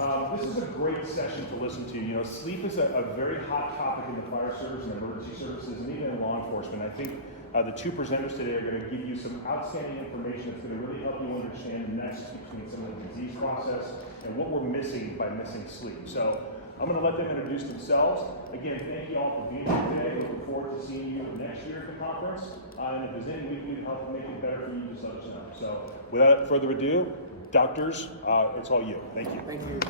This is a great session to listen to. You know, sleep is a very hot topic in the fire service and emergency services and even in law enforcement. I think the two presenters today are going to give you some outstanding information that's going to really help you understand the nexus between some of the disease process and what we're missing by missing sleep. So I'm going to let them introduce themselves. Again, thank you all for being here today. Looking forward to seeing you next year at the conference. And if there's any way we can help make it better for you, just let us know. So without further ado, doctors, it's all you. Thank you. Thank you.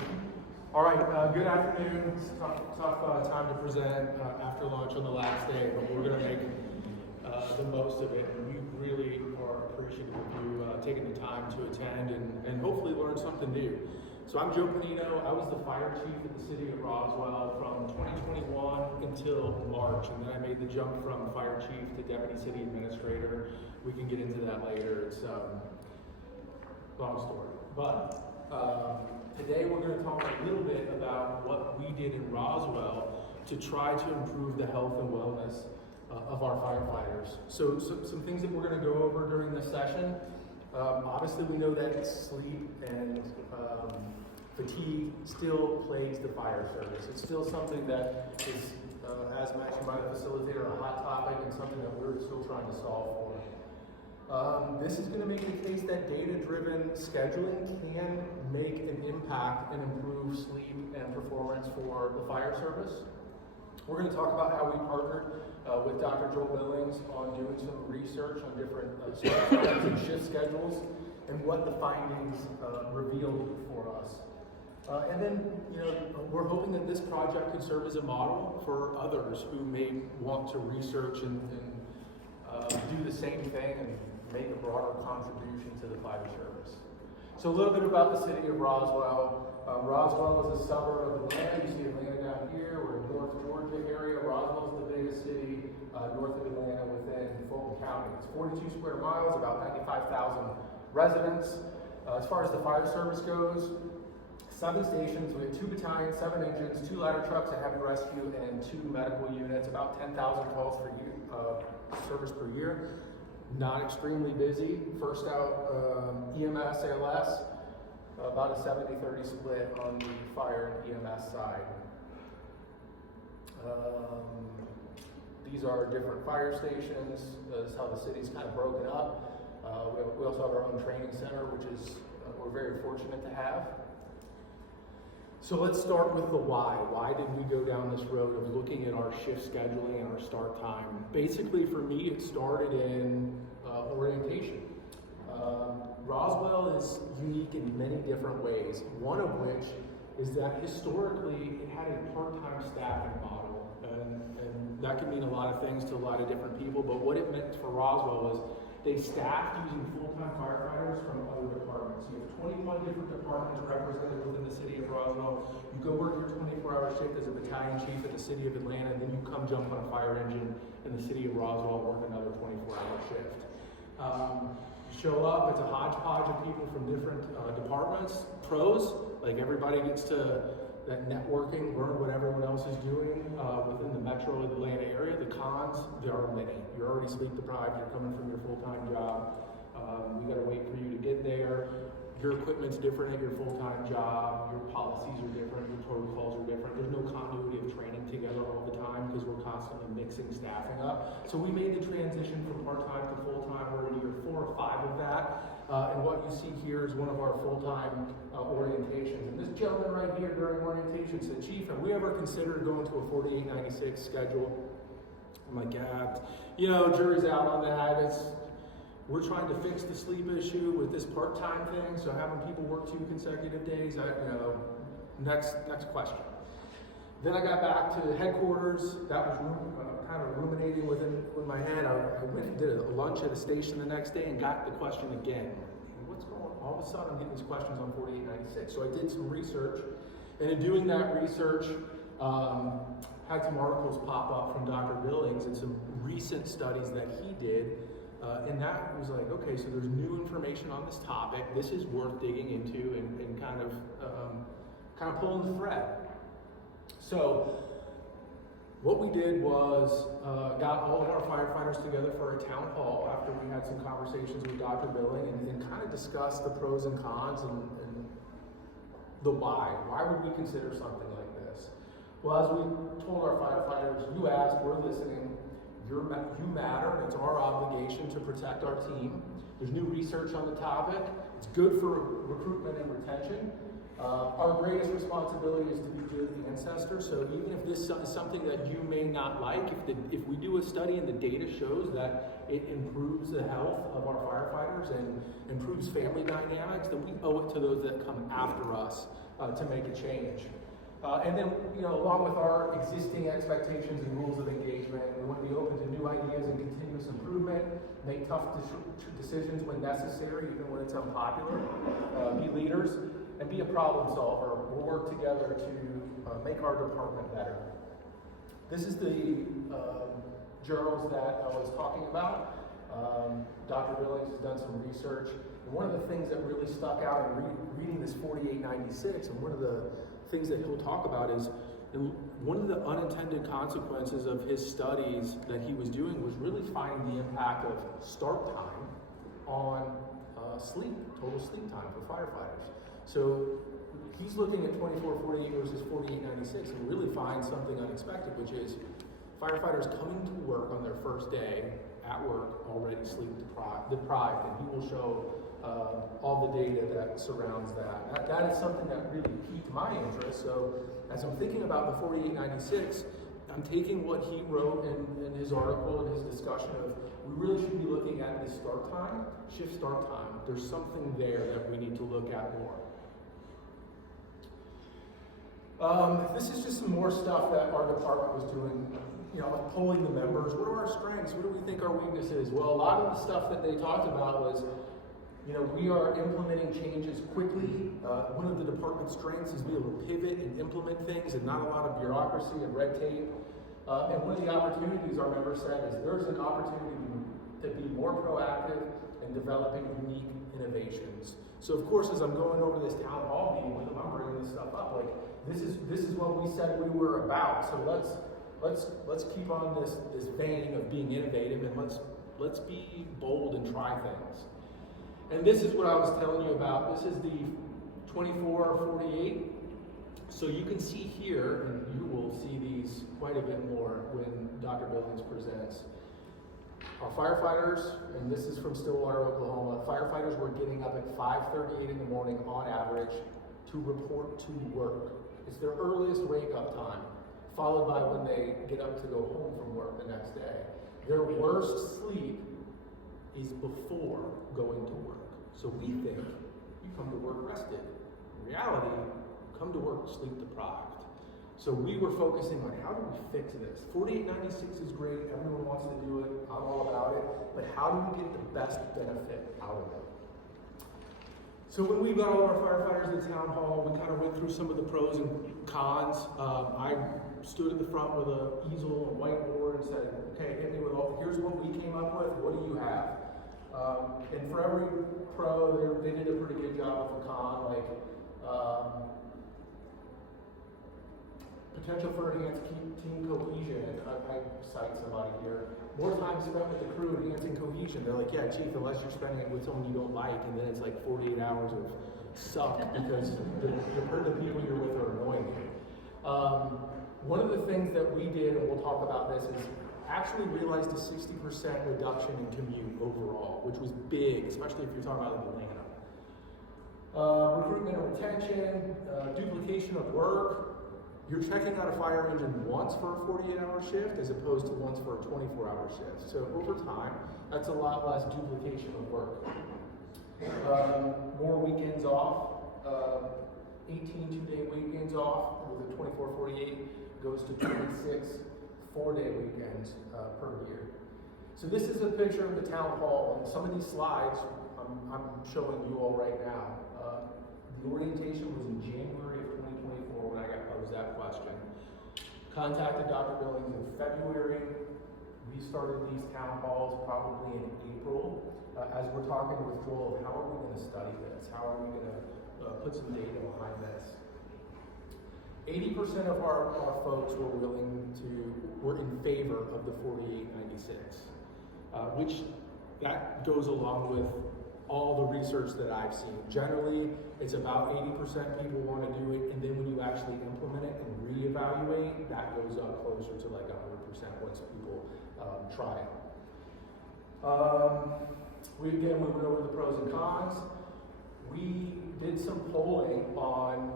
All right, good afternoon. It's tough time to present after lunch on the last day, but we're going to make the most of it. And we really are appreciative of you taking the time to attend and hopefully learn something new. So I'm Joe Pennino. I was the fire chief at the city of Roswell from 2021 until March, and then I made the jump from fire chief to deputy city administrator. We can get into that later. It's long story. But today we're going to talk a little bit about what we did in Roswell to try to improve the health and wellness of our firefighters. So some things that we're going to go over during this session. Obviously we know that sleep and fatigue still plagues the fire service. It's still something that is, as mentioned by the facilitator, a hot topic and something that we're still trying to solve for. This is going to make the case that data-driven scheduling can make an impact and improve sleep and performance for the fire service. We're going to talk about how we partnered with Dr. Joel Billings on doing some research on different start times and shift schedules and what the findings revealed for us. And then, we're hoping that this project could serve as a model for others who may want to research and do the same thing and make a broader contribution to the fire service. So a little bit about the city of Roswell. Roswell is a suburb of Atlanta. You see Atlanta down here. We're in North Georgia area. Roswell is the biggest city north of Atlanta within Fulton County. It's 42 square miles, about 95,000 residents. As far as the fire service goes, 7 stations. We have 2 battalions, 7 engines, 2 ladder trucks, a heavy rescue, and 2 medical units. About 10,000 calls for service per year. Not extremely busy. First out, EMS, ALS. About a 70-30 split on the fire and EMS side. These are different fire stations. This is how the city's kind of broken up. We also have our own training center, which is we're very fortunate to have. So let's start with the why. Why did we go down this road of looking at our shift scheduling and our start time? Basically, for me, it started in orientation. Roswell is unique in many different ways, one of which is that historically it had a part-time staffing model, and that can mean a lot of things to a lot of different people, but what it meant for Roswell was they staffed using full-time firefighters from other departments. You have 21 different departments represented within the city of Roswell. You go work your 24-hour shift as a battalion chief at the city of Atlanta, and then you come jump on a fire engine in the city of Roswell, work another 24-hour shift. Show up, it's a hodgepodge of people from different departments. Pros, like everybody gets to that networking, learn what everyone else is doing within the metro Atlanta area. The cons, there are many. You're already sleep deprived, you're coming from your full-time job. We gotta wait for you to get there. Your equipment's different at your full-time job. Your policies are different, your protocols are different. There's no continuity of training together all the time because we're constantly mixing staffing up. So we made the transition from part-time to full-time. We're in year 4 or 5 of that. And what you see here is one of our full-time orientations. And this gentleman right here during orientation said, "Chief, have we ever considered going to a 4896 schedule?" I'm like, "Yeah, jury's out on that. We're trying to fix the sleep issue with this part-time thing, so having people work 2 consecutive days, next question." Then I got back to headquarters. That was kind of ruminating within my head. I went and did a lunch at a station the next day and got the question again. What's going on? All of a sudden I'm getting these questions on 4896. So I did some research, and in doing that research, had some articles pop up from Dr. Billings and some recent studies that he did. And that was like, okay, so there's new information on this topic. This is worth digging into and kind of pulling the thread. So what we did was got all of our firefighters together for a town hall after we had some conversations with Dr. Billing and kind of discussed the pros and cons and the why. Why would we consider something like this? Well, as we told our firefighters, you asked, we're listening. You matter. It's our obligation to protect our team. There's new research on the topic. It's good for recruitment and retention. Our greatest responsibility is to be good ancestors. So even if this is something that you may not like, if we do a study and the data shows that it improves the health of our firefighters and improves family dynamics, then we owe it to those that come after us to make a change. And then, along with our existing expectations and rules of engagement, we want to be open to new ideas and continuous improvement, make tough decisions when necessary, even when it's unpopular, be leaders, and be a problem solver. We'll work together to make our department better. This is the journals that I was talking about. Dr. Billings has done some research, and one of the things that really stuck out in reading this 4896, and one of the things that he'll talk about is, one of the unintended consequences of his studies that he was doing was really finding the impact of start time on sleep, total sleep time for firefighters. So he's looking at 2448 versus 4896 and really finds something unexpected, which is firefighters coming to work on their first day at work already sleep deprived, and he will show all the data that surrounds that. That is something that really piqued my interest. So as I'm thinking about the 4896, I'm taking what he wrote in his article and his discussion of, we really should be looking at the start time, shift start time. There's something there that we need to look at more. This is just some more stuff that our department was doing, like polling the members. What are our strengths? What do we think our weaknesses? Well, a lot of the stuff that they talked about was, we are implementing changes quickly. One of the department's strengths is being able to pivot and implement things and not a lot of bureaucracy and red tape. And one of the opportunities our members said is there's an opportunity to be more proactive in developing unique innovations. So of course, as I'm going over this town hall meeting with them, I'm bringing this stuff up. Like, this is what we said we were about. So let's keep on this vein of being innovative, and let's be bold and try things. And this is what I was telling you about. This is the 2448. So you can see here, and you will see these quite a bit more when Dr. Billings presents. Our firefighters, and this is from Stillwater, Oklahoma, firefighters were getting up at 5:38 in the morning on average to report to work. It's their earliest wake-up time, followed by when they get up to go home from work the next day. Their worst sleep is before going to work. So we think you come to work rested. In reality, you come to work sleep deprived. So we were focusing on how do we fix this? 4896 is great, everyone wants to do it, I'm all about it, but how do we get the best benefit out of it? So when we got all of our firefighters in the town hall, we kind of went through some of the pros and cons. I stood at the front with an easel and whiteboard and said, okay, hit me with here's what we came up with, what do you have? And for every pro, they did a pretty good job of a con, like potential for enhanced team cohesion. I cite somebody here. More time spent with the crew enhancing cohesion. They're like, yeah, chief, unless you're spending it with someone you don't like, and then it's like 48 hours of suck because the people you're with are annoying you. One of the things that we did, and we'll talk about this, is actually realized a 60% reduction in commute overall, which was big, especially if you're talking about Atlanta. Recruitment and retention, duplication of work. You're checking out a fire engine once for a 48-hour shift as opposed to once for a 24-hour shift. So over time, that's a lot less duplication of work. More weekends off, 18 two-day weekends off with a 24/48 goes to 26 4-day weekends per year. So this is a picture of the town hall, and some of these slides I'm showing you all right now. The orientation was in January of 2024 when I got posed that question. Contacted Dr. Billings in February. We started these town halls probably in April. As we're talking with Joel, how are we going to study this? How are we going to put some data behind this? 80% of our folks were in favor of the 4896, which that goes along with all the research that I've seen. Generally, it's about 80% people want to do it, and then when you actually implement it and reevaluate, that goes up closer to like 100% once people try it. We went over the pros and cons. We did some polling on,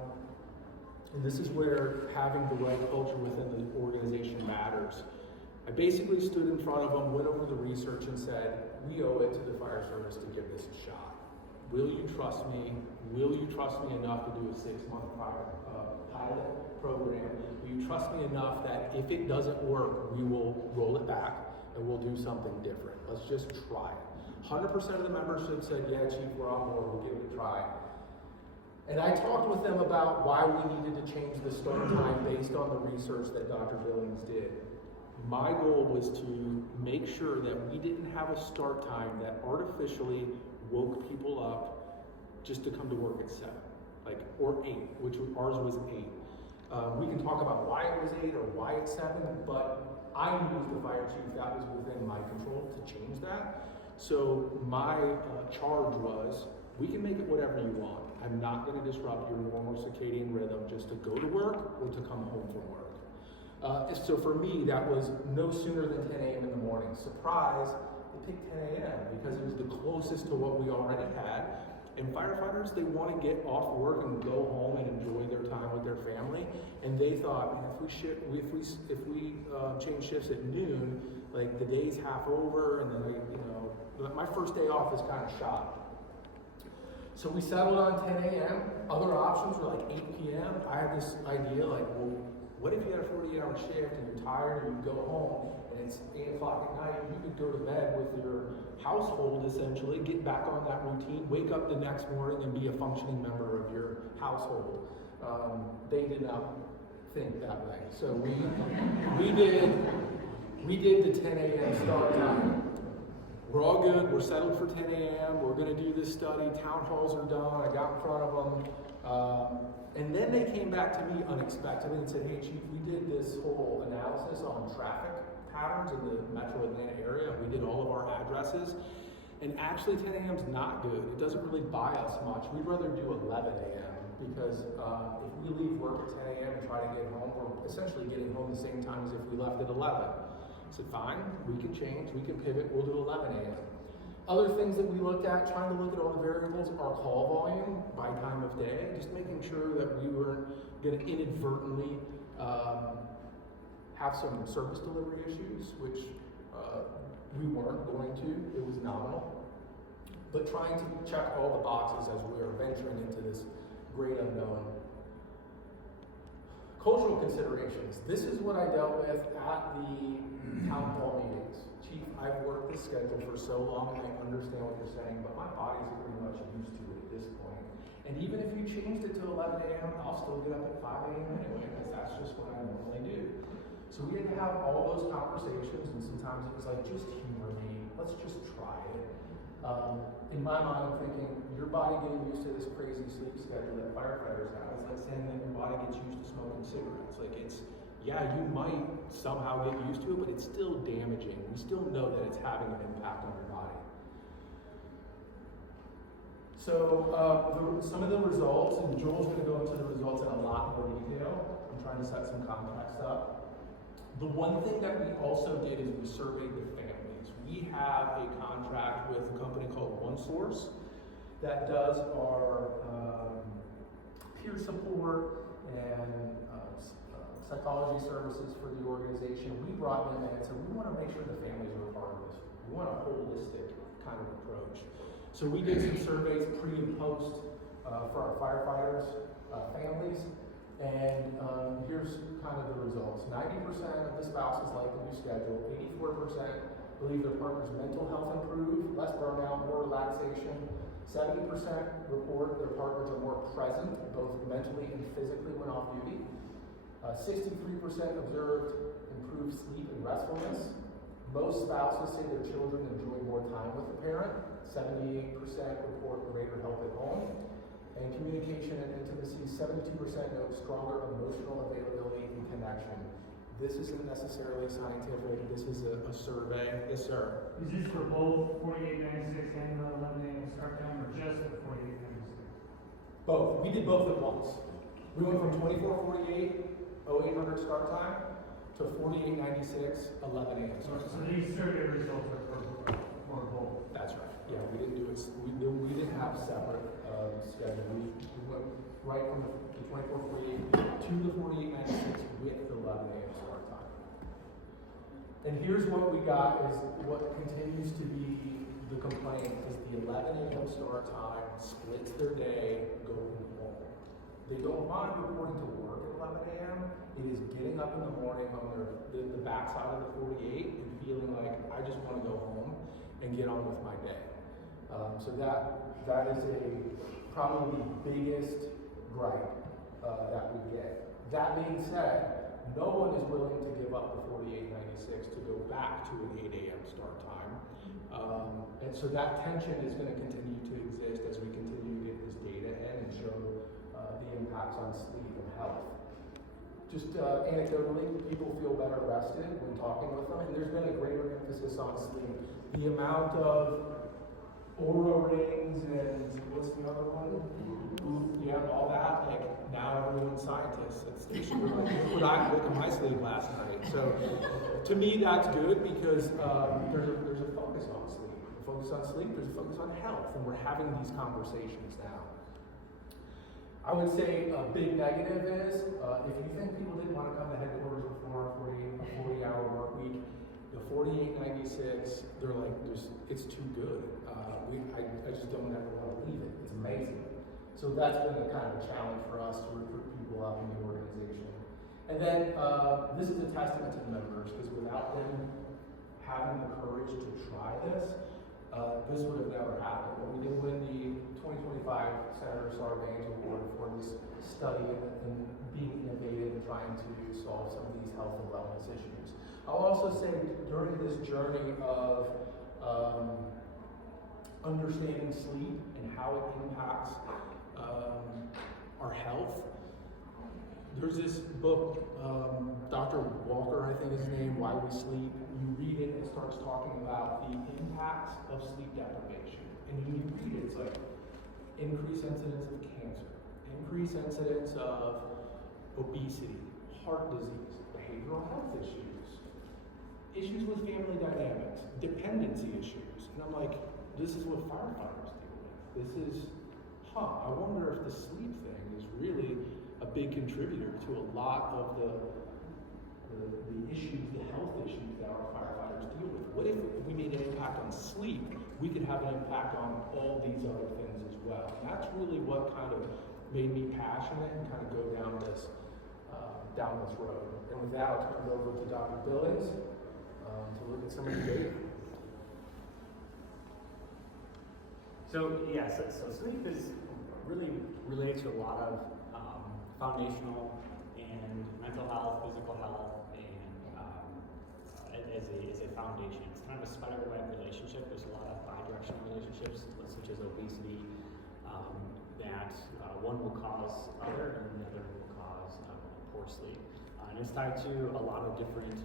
and this is where having the right culture within the organization matters. I basically stood in front of them, went over the research and said, we owe it to the fire service to give this a shot. Will you trust me? Will you trust me enough to do a 6-month pilot program? Will you trust me enough that if it doesn't work, we will roll it back and we'll do something different? Let's just try it. 100% of the membership said, yeah, Chief, we're on board, we'll give it a try. And I talked with them about why we needed to change the start time based on the research that Dr. Billings did. My goal was to make sure that we didn't have a start time that artificially woke people up just to come to work at 7, or 8, which ours was 8. We can talk about why it was 8 or why it's 7, but I knew as the fire chief that was within my control to change that. So my charge was, we can make it whatever you want. I'm not going to disrupt your normal circadian rhythm just to go to work or to come home from work. So for me, that was no sooner than 10 a.m. in the morning. Surprise, they picked 10 a.m. because it was the closest to what we already had. And firefighters, they want to get off work and go home and enjoy their time with their family. And they thought, man, if we change shifts at noon, like the day's half over, and then my first day off is kind of shot. So we settled on 10 a.m. Other options were like 8 p.m. I had this idea, like, well, what if you had a 48-hour shift and you're tired and you go home and it's 8 o'clock at night, you could go to bed with your household essentially, get back on that routine, wake up the next morning and be a functioning member of your household. They did not think that way. So we did the 10 a.m. start time. We're all good, we're settled for 10 a.m., we're gonna do this study, town halls are done, I got in front of them. And then they came back to me unexpectedly and said, hey Chief, we did this whole analysis on traffic patterns in the metro Atlanta area. We did all of our addresses. And actually 10 a.m. is not good. It doesn't really buy us much. We'd rather do 11 a.m. because if we leave work at 10 a.m. and try to get home, we're essentially getting home the same time as if we left at 11. I said, fine, we can change, we can pivot, we'll do 11 a.m. Other things that we looked at, trying to look at all the variables, our call volume by time of day, just making sure that we weren't going to inadvertently have some service delivery issues, which we weren't going to. It was nominal. But trying to check all the boxes as we are venturing into this great unknown. Cultural considerations. This is what I dealt with at the town hall meetings. Chief, I've worked this schedule for so long and I understand what you're saying, but my body's pretty much used to it at this point. And even if you changed it to 11 a.m., I'll still get up at 5 a.m. anyway, because that's just what I normally do. So we had to have all those conversations, and sometimes it was like, just humor me, let's just try it. In my mind, I'm thinking, your body getting used to this crazy sleep schedule that firefighters have, it's like saying that your body gets used to smoking cigarettes. Like yeah, you might somehow get used to it, but it's still damaging. We still know that it's having an impact on your body. So some of the results, and Joel's going to go into the results in a lot more detail. I'm trying to set some context up. The one thing that we also did is we surveyed the families. We have a contract with a company called OneSource that does our peer support and psychology services for the organization. We brought them in and said, we want to make sure the families are a part of this. We want a holistic kind of approach. So we did some surveys pre and post for our firefighters' families. And here's kind of the results. 90% of the spouses like the new schedule. 84% believe their partner's mental health improved, less burnout, more relaxation. 70% report their partners are more present, both mentally and physically when off duty. 63% observed improved sleep and restfulness. Most spouses say their children enjoy more time with the parent. 78% report greater help at home. And communication and intimacy, 72% note stronger emotional availability and connection. This isn't necessarily scientific, this is a survey. Yes, sir. Is this for both 4896 and the 11 a.m. start time, or just the 4896? Both. We did both at once. We went from 2448, 0800 start time, to 4896, 11 a.m. So start time. these survey results are for both. That's right. Yeah, we didn't do it. We didn't have separate schedule. We went right from the 2448 to the 4896 with the 11 a.m. start time. And here's what we got is what continues to be the complaint is the 11 a.m. start time splits their day going home. They don't mind reporting to work at 11 a.m. It is getting up in the morning on the backside of the 48 and feeling like I just want to go home and get on with my day. So that is probably the biggest gripe that we get. That being said, no one is willing to give up the 4896 to go back to an 8 a.m. start time. And so that tension is going to continue to exist as we continue to get this data in and show the impacts on sleep and health. Just anecdotally, people feel better rested when talking with them, and there's been a greater emphasis on sleep. The amount of Aura rings and what's the other one? Yeah, all that. Like now everyone's scientists at the station. We're like, what would I look at my sleep last night? So to me, that's good because there's a focus on sleep. A focus on sleep. There's a focus on health, and we're having these conversations now. I would say a big negative is if you think people didn't want to come to headquarters before a 40-hour work week, the 4896, they're like, it's too good. I just don't ever want to leave it. It's amazing. So that's been a kind of a challenge for us to recruit people out in the organization. And then this is a testament to the members because without them having the courage to try this, this would have never happened. But we did win the 2025 Senator Sarbanes Award for this study and being innovative and trying to solve some of these health and wellness issues. I'll also say during this journey of understanding sleep and how it impacts our health, there's this book, Dr. Walker, I think is his name, Why We Sleep. You read it and it starts talking about the impacts of sleep deprivation. And when you read it, it's like increased incidence of cancer, increased incidence of obesity, heart disease, behavioral health issues with family dynamics, dependency issues. And I'm like, this is what firefighters deal with. This is, I wonder if the sleep thing is really a big contributor to a lot of the issues, the health issues that our firefighters deal with. What if we made an impact on sleep, we could have an impact on all these other things as well. And that's really what kind of made me passionate and kind of go down this road. And with that, I'll turn it over to Dr. Billings to look at some of the data. So sleep is really related to a lot of foundational and mental health, physical health, and as a foundation. It's kind of a spider web relationship. There's a lot of bi-directional relationships, such as obesity, that one will cause other and the other will cause poor sleep. And it's tied to a lot of different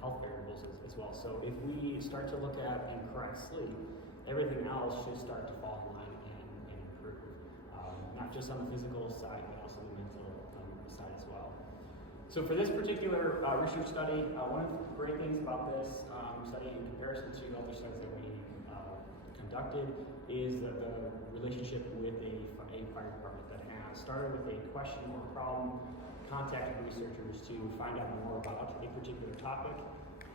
health variables as well. So if we start to look at and correct sleep, everything else should start to fall in line and improve. Not just on the physical side, but also the mental side as well. So for this particular research study, one of the great things about this study in comparison to other studies that we conducted is the relationship with a fire department that has started with a question or problem, contacted researchers to find out more about a particular topic,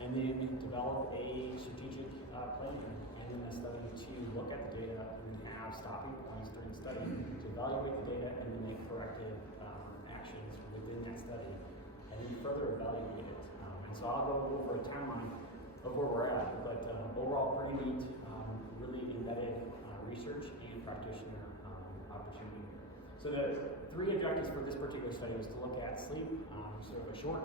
and then develop a strategic plan and in the study to look at the data and have stopping points during the study to evaluate the data and then make corrective actions within that study and then further evaluate it. And so I'll go over a timeline of where we're at, but overall pretty neat, really embedded research and practitioner opportunity. So the three objectives for this particular study was to look at sleep, sort of a short,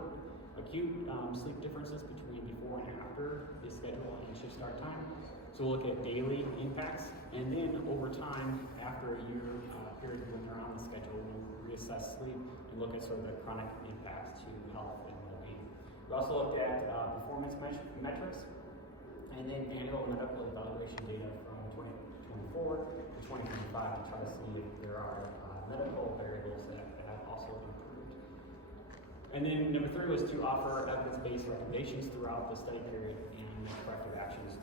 acute sleep differences between before and after the schedule and shift start time. So we'll look at daily impacts, and then over time, after a year period when they're on the schedule, we'll reassess sleep and look at sort of the chronic impacts to health and well-being. We also looked at performance metrics, and then annual medical evaluation data from 2024 to 2025 to try to see if there are medical variables that have also improved. And then number 3 was to offer evidence-based recommendations throughout the study period and corrective actions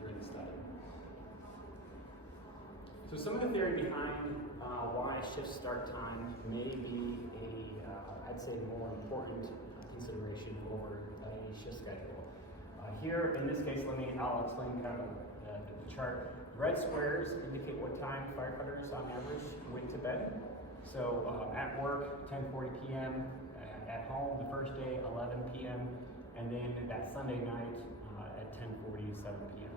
during the study. So some of the theory behind why shift start time may be I'd say more important consideration over a shift schedule. Here, in this case, I'll explain kind of the chart. Red squares indicate what time firefighters on average went to bed. So at work, 10:40 p.m., at home the first day, 11 p.m., and then that Sunday night at 10:47 p.m.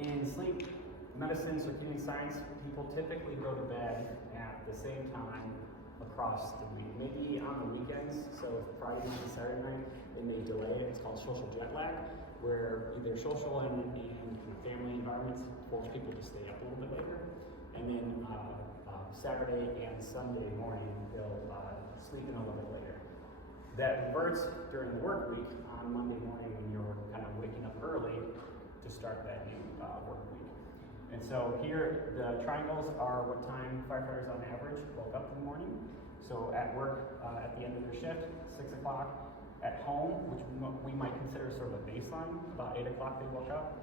In sleep medicine, circadian science, people typically go to bed at the same time across the week. Maybe on the weekends, so Friday night and Saturday night, they may delay it. It's called social jet lag, where either social and family environments force people to stay up a little bit later. And then Saturday and Sunday morning, they'll sleep in a little bit later. That reverts during the work week on Monday morning when you're kind of waking up early to start that new work week. And so here, the triangles are what time firefighters on average woke up in the morning. So at work, at the end of their shift, 6 o'clock. At home, which we might consider sort of a baseline, about 8 o'clock they woke up.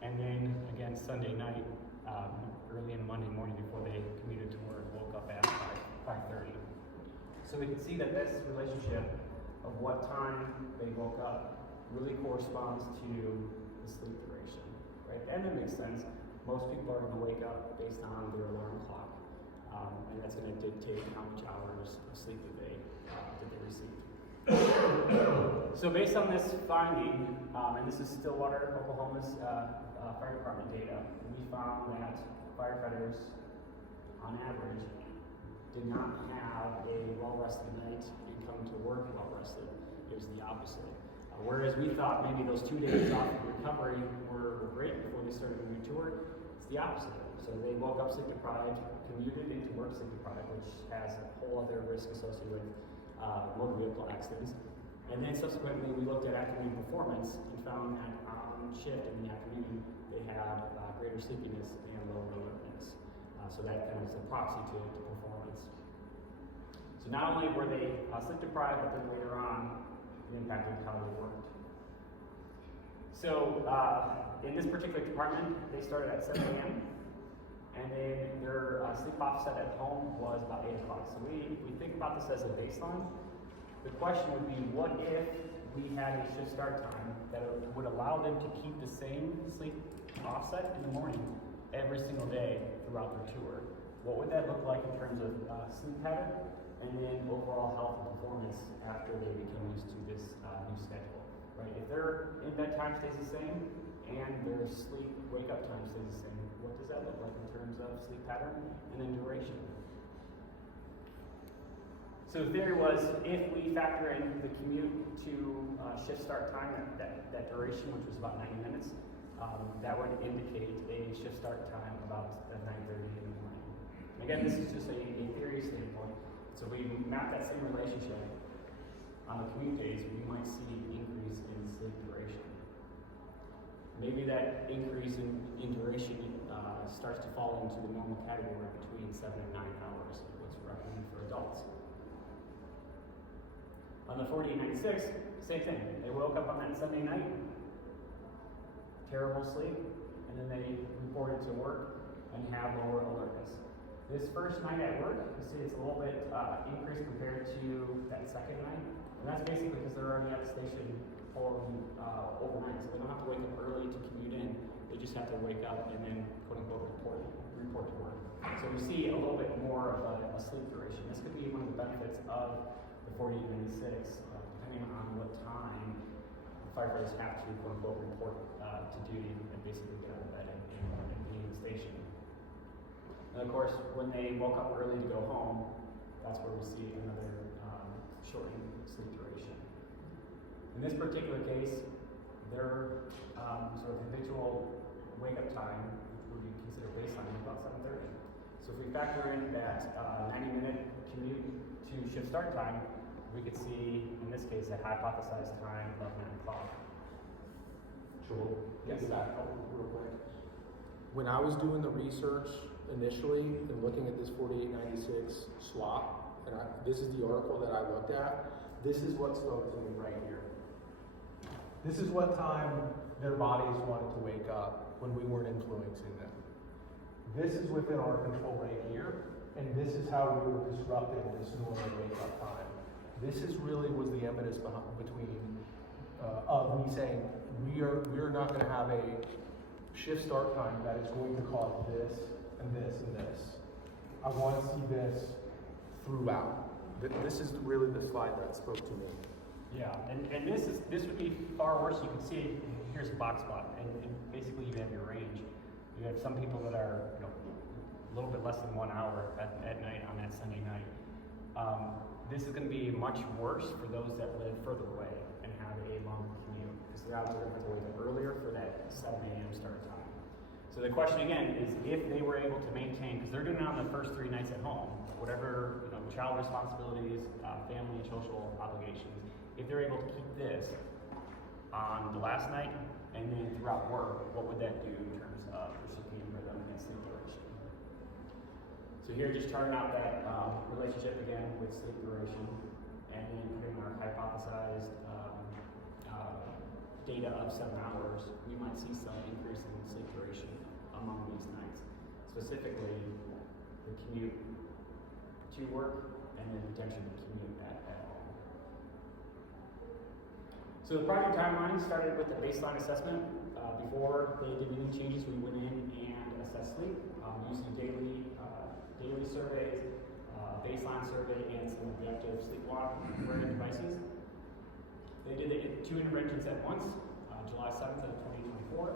And then again, Sunday night, early in Monday morning before they commuted to work, woke up at 5:30. So we can see that this relationship of what time they woke up really corresponds to the sleep duration, right? And it makes sense. Most people are going to wake up based on their alarm clock, and that's going to dictate how much hours of sleep that they received. So based on this finding, and this is Stillwater, Oklahoma's fire department data, we found that firefighters, on average, did not have a well-rested night and come to work well-rested. It was the opposite. Whereas we thought maybe those 2 days off of recovery were great before they started moving to work, it's the opposite. So they woke up sleep deprived, commuted into work sleep deprived, which has a whole other risk associated with motor vehicle accidents. And then subsequently we looked at afternoon performance and found that on shift in the afternoon they had greater sleepiness and lower alertness. So that kind of is a proxy to performance. So not only were they sleep deprived, but then later on it impacted how they worked. So in this particular department, they started at 7 a.m. and then their sleep offset at home was about 8 o'clock. So we think about this as a baseline. The question would be, what if we had a shift start time that would allow them to keep the same sleep offset in the morning every single day throughout their tour? What would that look like in terms of sleep pattern and then overall health and performance after they become used to this new schedule, right? If their in-bed time stays the same and their sleep wake-up time stays the same, what does that look like in terms of sleep pattern and then duration? So the theory was, if we factor in the commute to shift start time, that duration, which was about 90 minutes, that would indicate a shift start time about 9:30 in the morning. Again, this is just a theory standpoint. So we map that same relationship on the commute days, we might see an increase in sleep duration. Maybe that increase in duration starts to fall into the normal category between 7 and 9 hours, what's recommended for adults. On the 4896, same thing. They woke up on that Sunday night, terrible sleep, and then they reported to work and have lower alertness. This first night at work, you see it's a little bit increased compared to that second night, and that's basically because they're already at the station for overnight, so they don't have to wake up early to commute in. They just have to wake up and then quote unquote report to work. So we see a little bit more of a sleep duration. This could be one of the benefits of the 4896, depending on what time firefighters have to quote unquote report to duty and basically get out of bed and be in the station. And of course, when they woke up early to go home, that's where we see another shortened sleep duration. In this particular case, their sort of habitual wake-up time, which would be considered baseline, is about 7:30. So if we factor in that 90-minute commute to shift start time, we could see, in this case, a hypothesized time of 9 o'clock. Joel, Yes. back up real quick. When I was doing the research initially and looking at this 4896 swap, and this is the article that I looked at, this is what spoke to me right here. This is what time their bodies wanted to wake up when we weren't influencing them. This is within our control right here, and this is how we were disrupting this normal wake-up time. This is really was the impetus of me saying we're not going to have a shift start time that is going to cause this and this and this. I want to see this throughout. This is really the slide that spoke to me. Yeah, and this would be far worse. You can see here's a box plot, and basically you have your range. You have some people that are a little bit less than 1 hour at night on that Sunday night. This is going to be much worse for those that live further away and have a longer commute, because they're obviously going to have to wake up earlier for that 7 a.m. start time. So the question again is if they were able to maintain, because they're doing it on the first 3 nights at home, whatever child responsibilities, family and social obligations, if they're able to keep this on the last night and then throughout work, what would that do in terms of circadian rhythm and sleep duration? So here, just charting out that relationship again with sleep duration, and then putting our hypothesized data of 7 hours, we might see some increase in sleep duration among these nights. Specifically, the commute to work, and then potentially the commute at home. So the project timeline started with a baseline assessment. Before they did any changes, we went in and assessed sleep using daily surveys, baseline survey, and some objective sleepwalk-wearing devices. They did the 2 interventions at once, July 7th of 2024,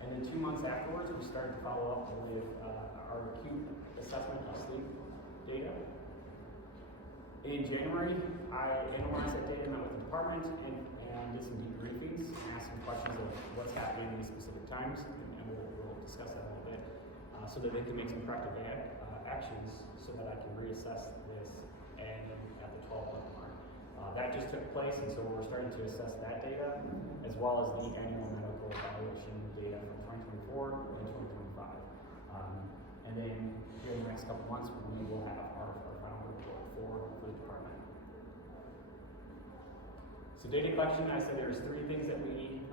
and then 2 months afterwards, we started to follow up with our acute assessment of sleep data. In January, I analyzed that data, met with the department, and did some debriefings, and asked some questions of what's happening in these specific times, and we'll discuss that a little bit, so that they can make some corrective actions, so that I can reassess this and at the 12-month mark. That just took place, and so we're starting to assess that data, as well as the annual medical evaluation data from 2024 and 2025. And then here in the next couple months, we will have our final report for the department. So data collection, I said there's 3 things that we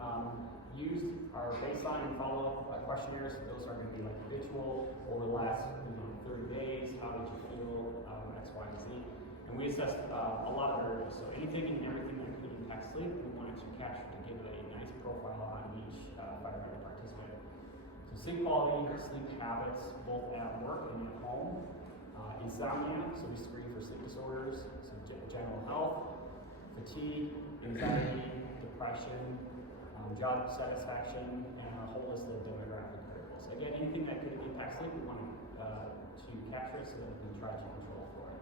used. Our baseline and follow-up questionnaires. Those are going to be like habitual over the last 30 days. How did you feel? X, Y, and Z. And we assessed a lot of variables. So anything and everything that could impact sleep, we wanted to capture to give a nice profile on each firefighter participant. So sleep quality, sleep habits, both at work and at home. Insomnia, so we screen for sleep disorders, so general health, fatigue, anxiety, depression, job satisfaction, and a whole list of demographic variables. Again, anything that could impact sleep, we want to capture it so that we can try to control for it.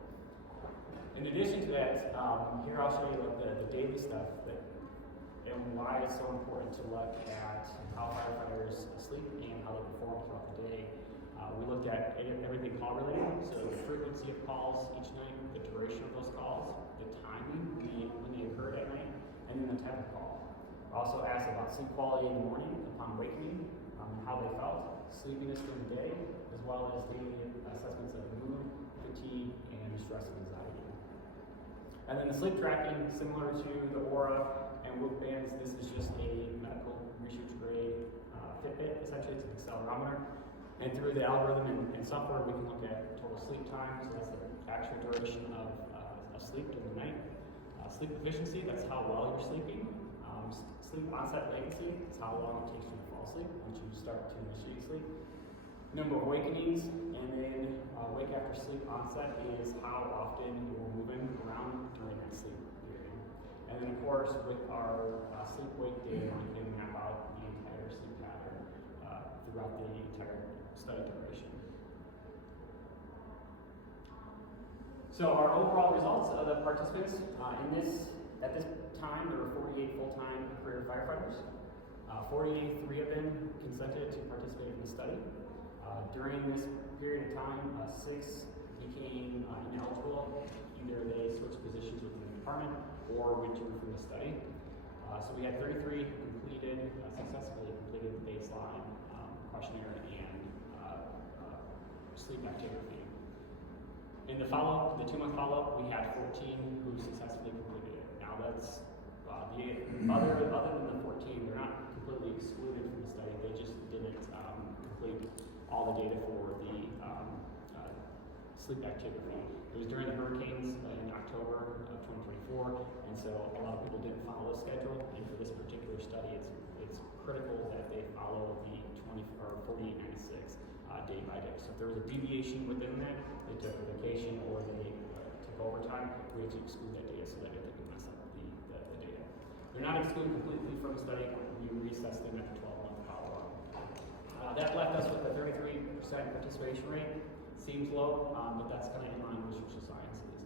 In addition to that, here I'll show you the daily stuff and why it's so important to look at how firefighters sleep and how they perform throughout the day. We looked at everything call related, so the frequency of calls each night, the duration of those calls, the timing, when they occurred at night, and then the type of call. We also asked about sleep quality in the morning upon awakening, how they felt, sleepiness during the day, as well as daily assessments of mood, fatigue, and stress and anxiety. And then the sleep tracking, similar to the Aura and Whoop bands, this is just a medical research grade Fitbit, essentially. It's an accelerometer. And through the algorithm and software, we can look at total sleep time, so that's the actual duration of sleep during the night. Sleep efficiency, that's how well you're sleeping. Sleep onset latency, that's how long it takes you to fall asleep once you start to initiate sleep. Number of awakenings, and then wake after sleep onset is how often you're moving around during that sleep period. And then of course, with our sleep-wake data, we can map out the entire sleep pattern throughout the entire study duration. So our overall results of the participants at this time, there were 48 full-time career firefighters. 43 of them consented to participate in the study. During this period of time, 6 became ineligible. Either they switched positions within the before we withdrew from the study. So we had 33 completed, successfully completed the baseline questionnaire and sleep activity. In the follow-up, the 2-month follow-up, we had 14 who successfully completed it. Now that's other than the 14, they're not completely excluded from the study. They just didn't complete all the data for the sleep activity. It was during the hurricanes in October of 2024, and so a lot of people didn't follow the schedule. And for this particular study, it's critical that they follow the 4896 day by day. So if there was a deviation within that, they took a vacation or they took overtime, we had to exclude that data so that it didn't mess up the data. They're not excluded completely from the study. We reassessed them at the 12-month follow-up. That left us with a 33% participation rate. Seems low, but that's kind of in line with social sciences.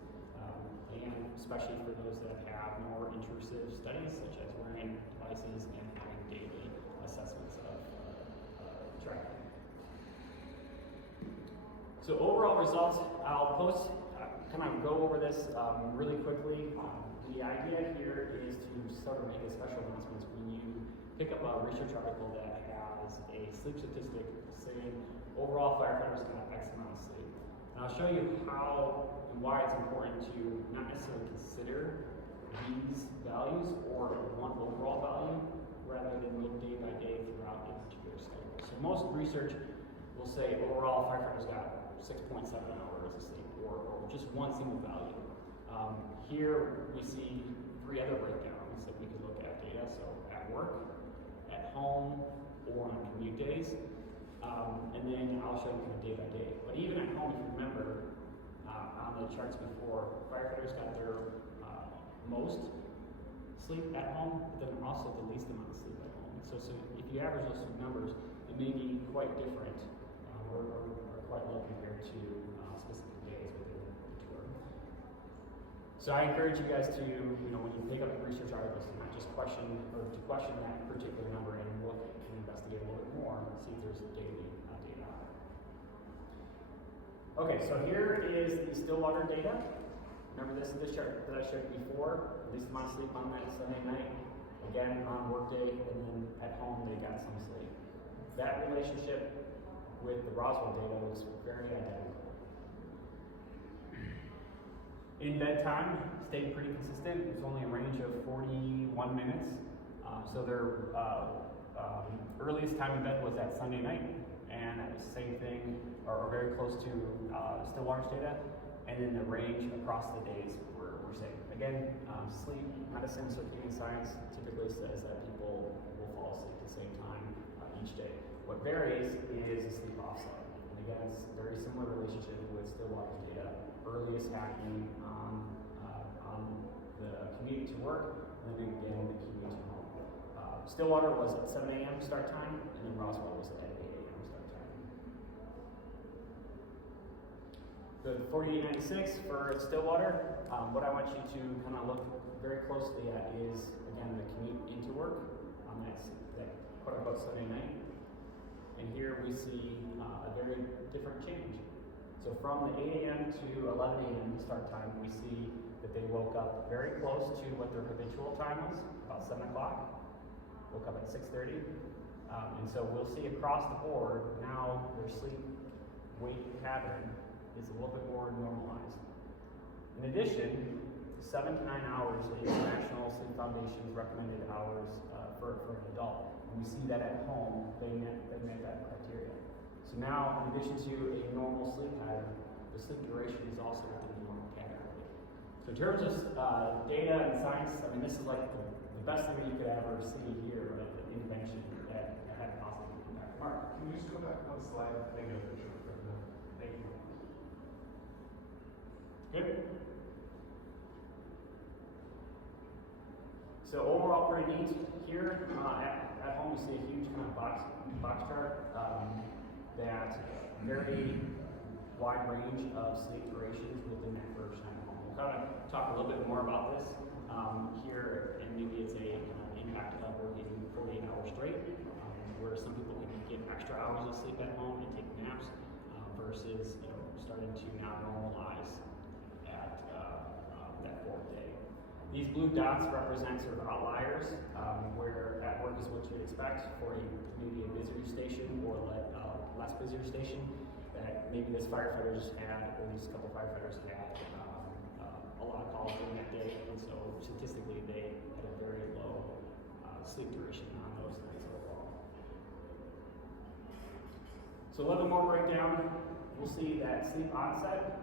And especially for those that have more intrusive studies, such as wearing devices and having daily assessments of tracking. So overall results, I'll kind of go over this really quickly. The idea here is to sort of make a special announcements when you pick up a research article that has a sleep statistic saying overall firefighters got X amount of sleep. And I'll show you how and why it's important to not necessarily consider these values or one overall value rather than look day by day throughout a particular study. So most research will say overall firefighters got 6.7 hours of sleep or just one single value. Here we see 3 other breakdowns that we could look at data. So at work, at home, or on commute days. And then I'll show you kind of day by day. But even at home, if you remember on the charts before, firefighters got their most sleep at home, but then also the least amount of sleep at home. So if you average those 2 numbers, it may be quite different or quite low compared to specific days within the tour. So I encourage you guys to, when you pick up research articles, to not just question that particular number and look and investigate a little bit more and see if there's daily data. Okay, so here is the Stillwater data. Remember this chart that I showed you before, least amount of sleep on that Sunday night. Again, on work day, and then at home they got some sleep. That relationship with the Roswell data was very identical. In bedtime, stayed pretty consistent. It was only a range of 41 minutes. So their earliest time in bed was that Sunday night, and that was the same thing, or very close to Stillwater's data. And then the range across the days were same. Again, sleep medicine, circadian science typically says that people will fall asleep at the same time each day. What varies is the sleep offset. And again, it's a very similar relationship with Stillwater's data. Earliest happening on the commute to work, and then again the commute to home. Stillwater was at 7 a.m. start time, and then Roswell was at 8 a.m. start time. The 4896 for Stillwater, what I want you to kind of look very closely at is, again, the commute into work on that quote-unquote Sunday night. And here we see a very different change. So from the 8 a.m. to 11 a.m. start time, we see that they woke up very close to what their habitual time was, about 7 o'clock. Woke up at 6:30. And so we'll see across the board, now their sleep wake pattern is a little bit more normalized. In addition, 7 to 9 hours is the National Sleep Foundation's recommended hours for an adult. And we see that at home, they met that criteria. So now, in addition to a normal sleep pattern, the sleep duration is also within the normal category. So in terms of data and science, I mean, this is like the best thing that you could ever see here, right? The invention that had a positive impact. Mark? Can you just go back one slide? Thank you. Thank you. Good. So overall, pretty neat. Here at home, you see a huge kind of box chart that very wide range of sleep durations within that first night home. We'll kind of talk a little bit more about this here, and maybe it's a impact of working 48 hours straight, where some people can get extra hours of sleep at home and take naps, versus starting to now normalize at that 4th day. These blue dots represent sort of outliers, where at work is what you'd expect for maybe a visitor station or less visitor station that maybe this firefighter just had, or these couple firefighters had a lot of calls during that day, and so statistically they had a very low sleep duration on those nights overall. So a little bit more breakdown. We'll see that sleep onset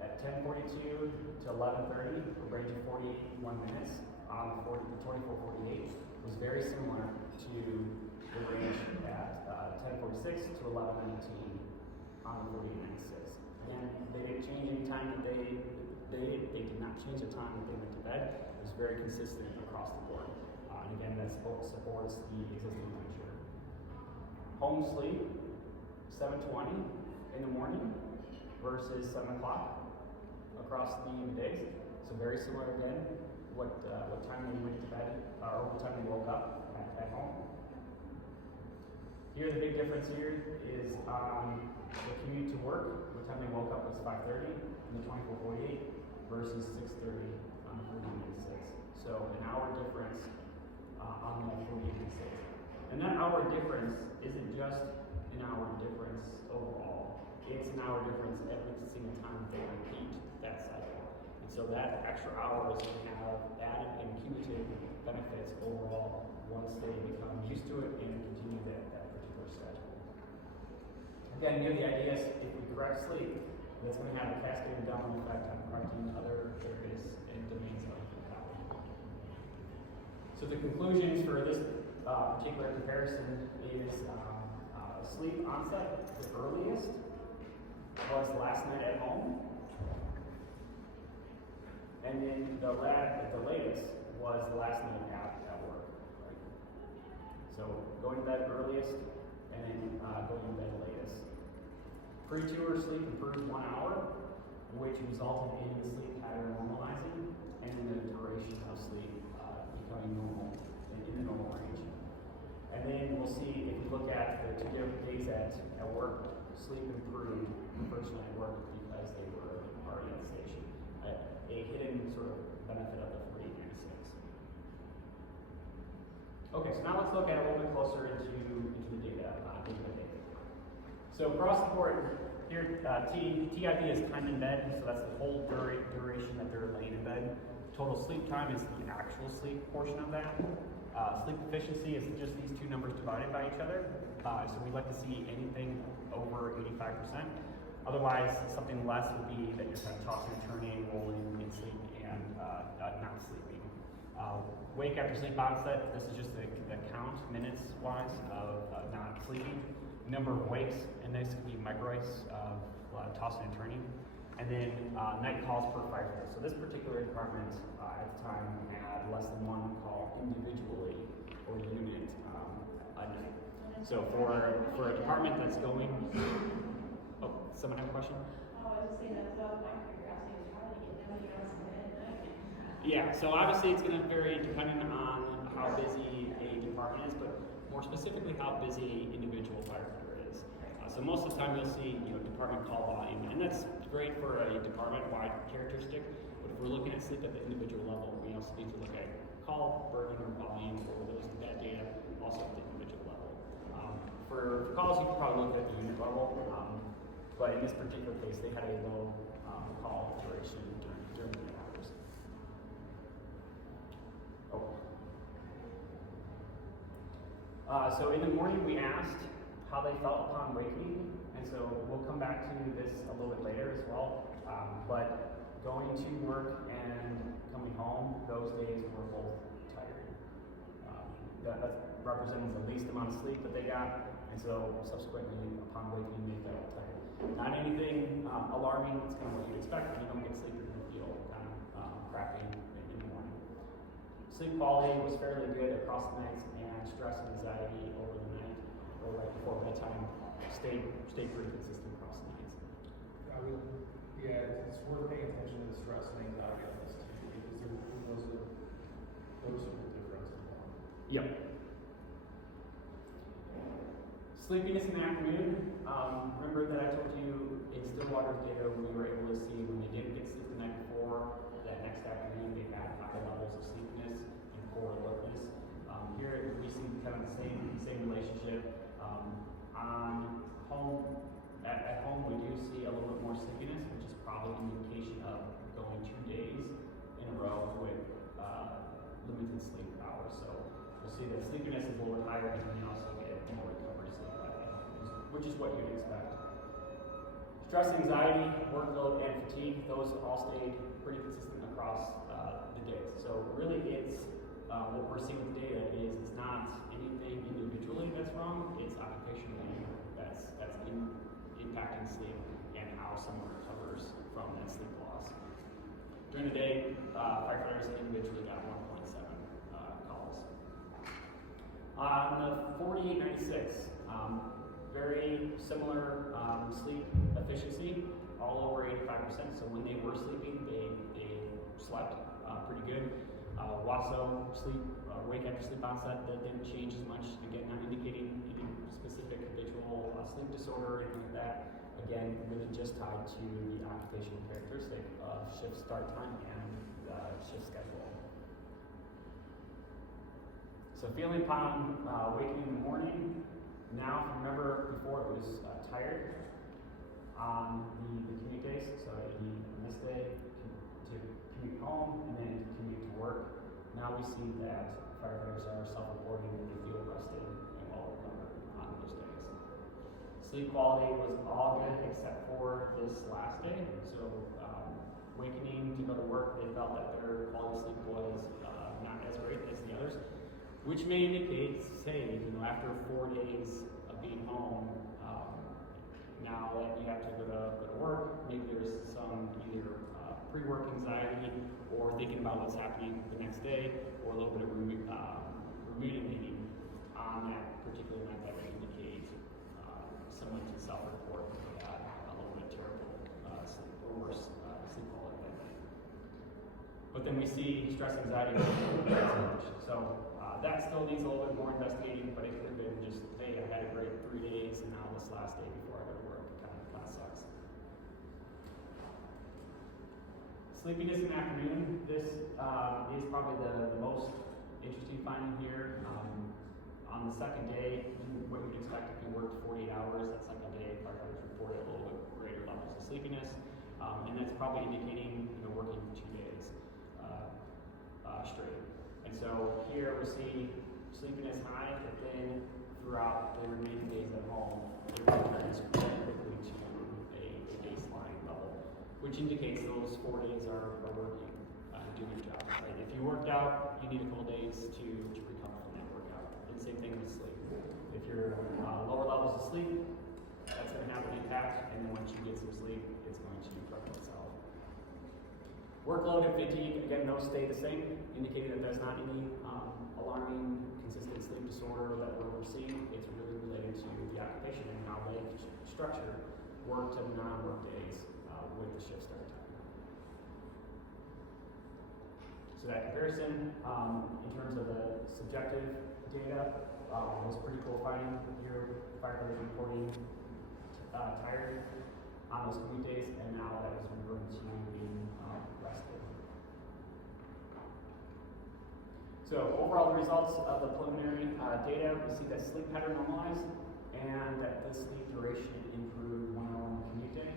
at 10:42 to 11:30, a range of 41 minutes on the 24:48 was very similar to the range at 10:46 to 11:19 on the 48:96. Again, they didn't change any time that they did not change the time that they went to bed. It was very consistent across the board. And again, that supports the existing literature. Home sleep, 7:20 in the morning versus 7 o'clock across the days. So very similar again, what time they went to bed, or what time they woke up at home. Here the big difference here is the commute to work. What time they woke up was 5:30 in the 24:48 versus 6:30 on the 48:96. So an hour difference on the 48:96. And that hour difference isn't just an hour difference overall. It's an hour difference every single time they repeat that cycle. And so that extra hour is going to have added and cumulative benefits overall once they become used to it and continue that particular schedule. Again, here the idea is if we correct sleep, that's going to have a cascading downward effect on correcting other areas and domains of the body. So the conclusions for this particular comparison is sleep onset, the earliest was last night at home, and then the latest was the last night at work. Right? So going to bed earliest, and then going to bed latest. Pre-tour sleep improved 1 hour, which resulted in the sleep pattern normalizing, and then the duration of sleep becoming normal, in the normal range. And then we'll see, if you look at the 2 different days at work, sleep improved the first night at work because they were already at the station. A hidden sort of benefit of the 48:96. Okay, so now let's look at a little bit closer into the data. So across the board, here TID is time in bed, so that's the whole duration that they're laying in bed. Total sleep time is the actual sleep portion of that. Sleep efficiency is just these two numbers divided by each other. So we'd like to see anything over 85%. Otherwise, something less would be that you're kind of tossing and turning, rolling in sleep, and not sleeping. Wake after sleep onset, this is just the count, minutes-wise, of not sleeping. Number of wakes, and this could be micro-wakes of tossing and turning. And then night calls per firefighter. So this particular department at the time had less than 1 call individually or unit a night. So for a department that's going, oh, someone have a question? Oh, I was just saying that's about my curiosity is how to get them to us at night. Yeah, so obviously it's going to vary depending on how busy a department is, but more specifically how busy individual firefighter is. So most of the time you'll see, department call volume, and that's great for a department-wide characteristic. But if we're looking at sleep at the individual level, we also need to look at call burden or volume or that data also at the individual level. For calls, you can probably look at the unit level, but in this particular case, they had a low call duration during the hours. So in the morning, we asked how they felt upon waking, and so we'll come back to this a little bit later as well. But going to work and coming home, those days were both tiring. That represents the least amount of sleep that they got, and so subsequently, upon waking, they felt tired. Not anything alarming. It's kind of what you'd expect. When you don't get sleep, you're going to feel kind of crappy in the morning. Sleep quality was fairly good across the nights, and stress and anxiety over the night or right before bedtime stayed pretty consistent across the nights. It's worth paying attention to the stress and anxiety on this too, because those are the difference. Yep. Sleepiness in the afternoon. Remember that I told you in Stillwater's data we were able to see when they didn't get sleep the night before, that next afternoon afternoon, they had high levels of sleepiness and poor alertness. Here we see kind of the same relationship. At home we do see a little bit more sleepiness, which is probably an indication of going 2 days in a row with limited sleep hours. So we'll see that sleepiness is a little bit higher, and then you also get more recovery sleep at home, which is what you'd expect. Stress, anxiety, workload, and fatigue, those all stayed pretty consistent across the days. So really it's, what we're seeing with the data is it's not anything individually that's wrong, it's occupationally that's impacting sleep and how someone recovers from that sleep loss. During the day, firefighters individually got 1.7 calls. On the 4896, very similar sleep efficiency, all over 85%. So when they were sleeping, they slept pretty good. WASO, sleep, wake after sleep onset, that didn't change as much. Again, not indicating any specific habitual sleep disorder or anything like that. Again, really just tied to the occupational characteristic of shift start time and shift schedule. So feeling upon waking in the morning. Now, if you remember before, it was tired on the commute days. So on this day, to commute home and then to commute to work. Now we see that firefighters are self-reporting that they feel rested and well recovered on those days. Sleep quality was all good except for this last day. So wakening to go to work, they felt that their quality of sleep was not as great as the others, which may indicate, say, after 4 days of being home, now that you have to go to work, maybe there's some either pre-work anxiety or thinking about what's happening the next day, or a little bit of ruminating on that particular night that would indicate someone to self-report that they had a little bit terrible sleep or worse sleep quality that night. But then we see stress, anxiety, so that still needs a little bit more investigating, but it could have been just, hey, I had a great 3 days, and now this last day before I go to work, it kind of sucks. Sleepiness in the afternoon, this is probably the most interesting finding here. On the second day, what you'd expect if you worked 48 hours, that second day, firefighters reported a little bit greater levels of sleepiness, and that's probably indicating working for 2 days straight. And so here we see sleepiness high, but then throughout the remaining days at home, it returns quickly to a baseline level, which indicates those 4 days are working, doing your job. Right? If you worked out, you need a couple days to recover from that workout. And same thing with sleep. If you're lower levels of sleep, that's going to have an impact, and then once you get some sleep, it's going to correct itself. Workload and fatigue, again, those stay the same, indicating that there's not any alarming consistent sleep disorder that we're seeing. It's really related to the occupation and how they structure work to non-work days with the shift start time. So that comparison, in terms of the subjective data, was pretty cool finding here. Firefighters reporting tired on those commute days, and now that was referred to being rested. So overall, the results of the preliminary data, we see that sleep pattern normalized and that the sleep duration improved 1 hour on the commute day.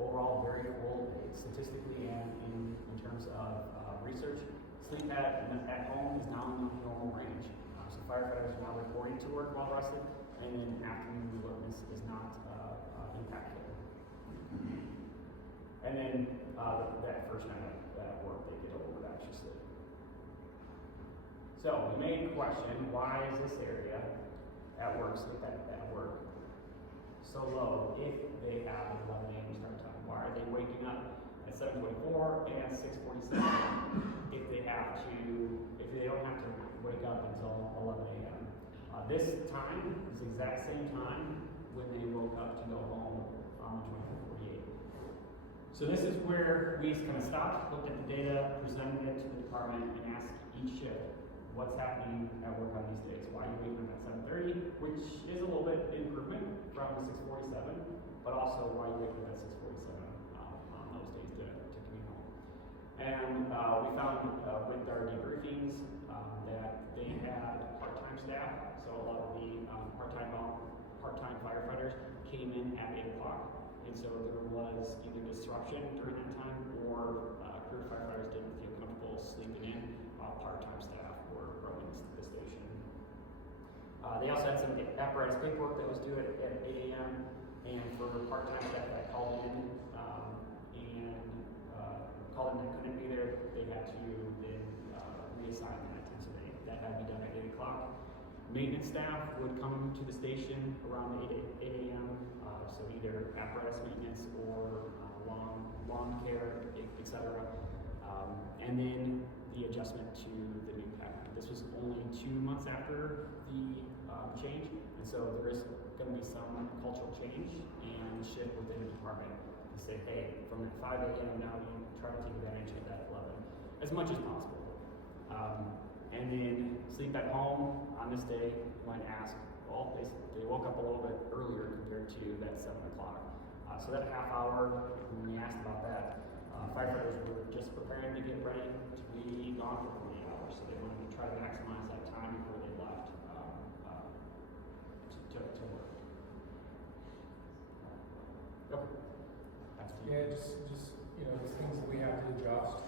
Overall, very cool statistically and in terms of research. Sleep at home is now in the normal range. So firefighters are now reporting to work while rested, and then afternoon alertness is not impacted. And then that first night at work, they get a little bit extra sleep. So the main question, why is this area at work, sleep at work, so low if they have an 11 a.m. start time? Why are they waking up at 7:24 and 6:47 if they don't have to wake up until 11 a.m.? This time is the exact same time when they woke up to go home on the 24:48. So this is where we kind of stopped, looked at the data, presented it to the department, and asked each shift, what's happening at work on these days? Why are you waking up at 7:30, which is a little bit improvement from 6:47, but also why are you waking up at 6:47 on those days to commute home? And we found with our debriefings that they had part-time staff, so a lot of the part-time firefighters came in at 8 o'clock, and so there was either disruption during that time or career firefighters didn't feel comfortable sleeping in. Part-time staff were running the station. They also had some apparatus paperwork that was due at 8 a.m. and for part-time staff that called in and called in that couldn't be there, they had to then reassign that. So that had to be done at 8 o'clock. Maintenance staff would come to the station around 8 a.m. So either apparatus maintenance or lawn care, etc. And then the adjustment to the new pattern. This was only 2 months after the change, and so there is going to be some cultural change and shift within the department to say, hey, from 5 a.m. now you try to take advantage of that 11 as much as possible. And then sleep at home on this day when asked, well, they woke up a little bit earlier compared to that 7 o'clock. So that half hour, when we asked about that, firefighters were just preparing to get ready to be gone for 48 hours. So they wanted to try to maximize that time before they left to work. Okay. That's to you. Yeah, just there's things that we have to adjust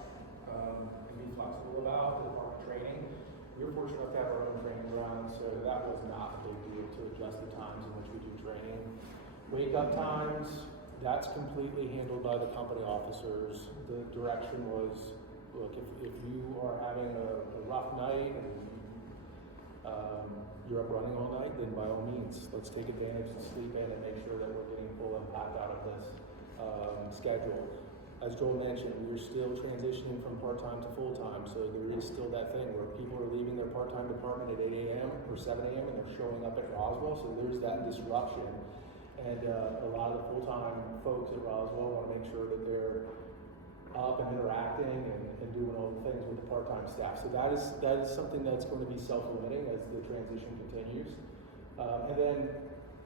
and be flexible about. The department training, we were fortunate enough to have our own training run, so that was not a big deal to adjust the times in which we do training. Wake up times, that's completely handled by the company officers. The direction was, look, if you are having a rough night and you're up running all night, then by all means, let's take advantage and sleep in and make sure that we're getting full impact out of this schedule. As Joel mentioned, we're still transitioning from part-time to full-time, so there is still that thing where people are leaving their part-time department at 8 a.m. or 7 a.m. and they're showing up at Roswell, so there's that disruption. And a lot of the full-time folks at Roswell want to make sure that they're up and interacting and doing all the things with the part-time staff. So that is something that's going to be self-limiting as the transition continues. And then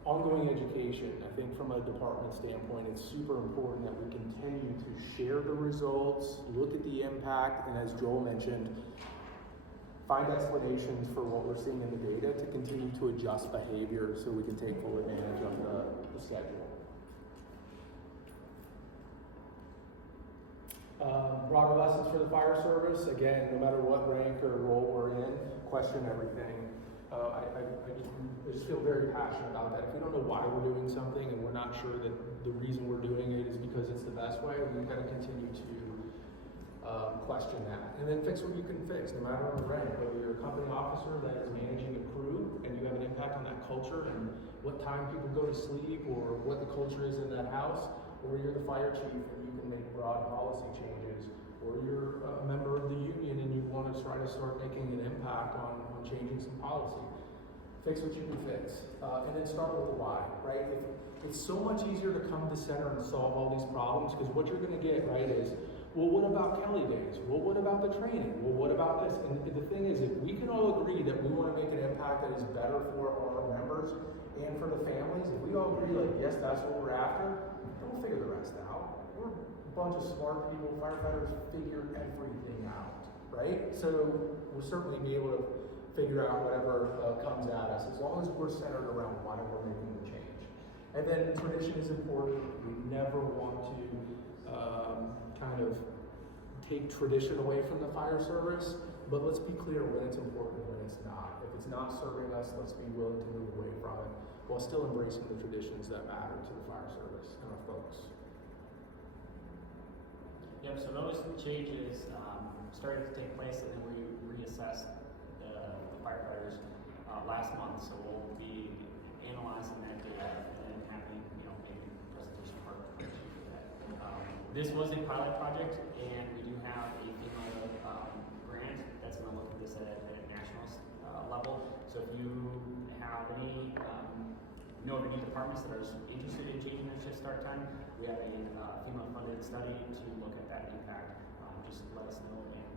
ongoing education. I think from a department standpoint, it's super important that we continue to share the results, look at the impact, and as Joel mentioned, find explanations for what we're seeing in the data to continue to adjust behavior so we can take full advantage of the schedule. Broader lessons for the fire service. Again, no matter what rank or role we're in, question everything. I just feel very passionate about that. If we don't know why we're doing something and we're not sure that the reason we're doing it is because it's the best way, we've got to continue to question that. And then fix what you can fix, no matter the rank. Whether you're a company officer that is managing a crew and you have an impact on that culture and what time people go to sleep or what the culture is in that house, or you're the fire chief and you can make broad policy changes, or you're a member of the union and you want to try to start making an impact on changing some policy. Fix what you can fix. And then start with the why, right? It's so much easier to come to center and solve all these problems because what you're going to get, right, is, well, what about Kelly days? Well, what about the training? Well, what about this? And the thing is, if we can all agree that we want to make an impact that is better for our members and for the families, if we all agree, like, yes, that's what we're after, then we'll figure the rest out. We're a bunch of smart people. Firefighters figure everything out, right? So we'll certainly be able to figure out whatever comes at us as long as we're centered around why we're making the change. And then tradition is important. We never want to kind of take tradition away from the fire service, but let's be clear when it's important and when it's not. If it's not serving us, let's be willing to move away from it while still embracing the traditions that matter to the fire service and our folks. Yep, so those changes started to take place and then we reassessed the firefighters last month, so we'll be analyzing that data and having, maybe a presentation for that. This was a pilot project, and we do have a FEMA grant that's going to look at this at a national level. So if you have any, know of any departments that are interested in changing their shift start time, we have a FEMA funded study to look at that impact. Just let us know, and